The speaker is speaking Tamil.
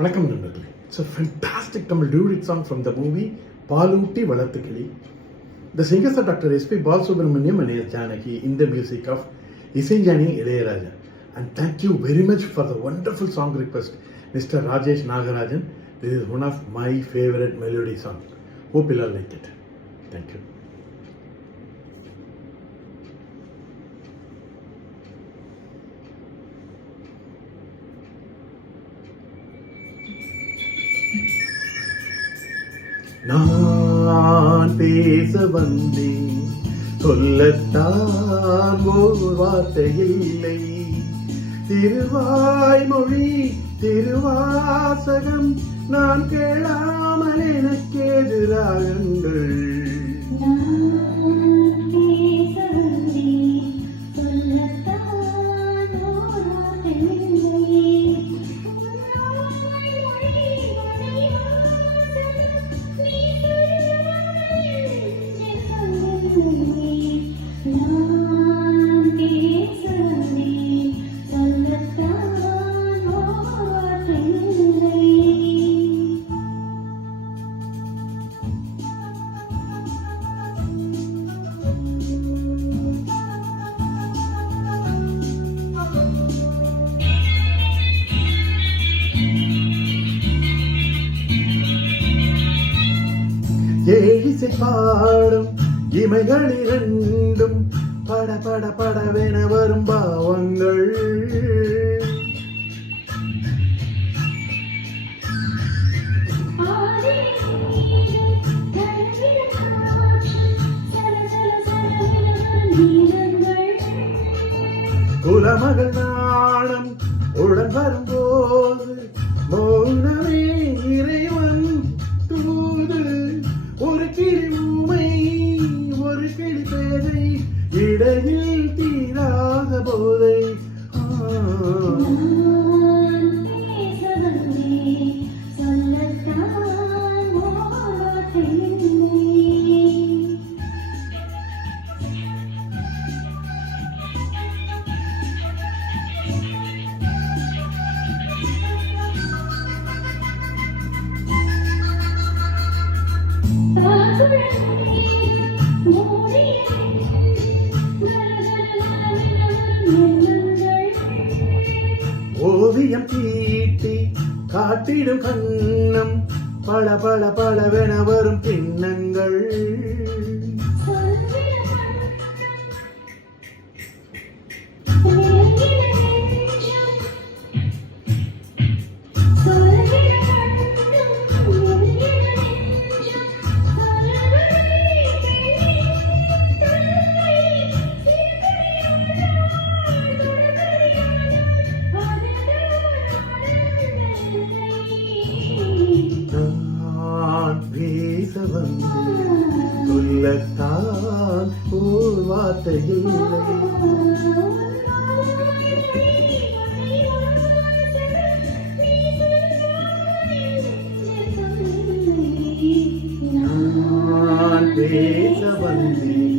வணக்கம் நண்பர்களே. It's a fantastic Tamil duet song from the movie பாலூட்டி வளர்த்து கிளி. The singers are Dr. S.P. Balasubramaniam and S. Janaki in the music of Isenjani Ilayaraja. And thank you very much for the wonderful song request, Mr. Rajesh Nagarajan. This is one of my favorite melody songs. Hope you all like it. Thank you. நான் பேச வந்தேன், சொல்லத்தான் ஒரு வார்த்தை இல்லை. திருவாய்மொழி திருவாசகம் நான் கேளாமல் எனக்கு எதிராகங்கள். ஏழிசை பாடும் இமைகள் இரண்டும் பட பட படவென வரும் பாவங்கள். குலமகள் நாணம் உடன் வரும்போது மௌனமே இறைவன் தூது. ஒரு கிளி ஊமை ஒரு கிளி பேதை இடையில் தீராத போதை. ஓவியம் தீட்டி காட்டிடும் கண்ணம் பல பல பலவென வரும் பின்னங்கள். சொல்லத்தான் ஒரு வார்த்தை இல்லை. நான் பேச வந்தேன்,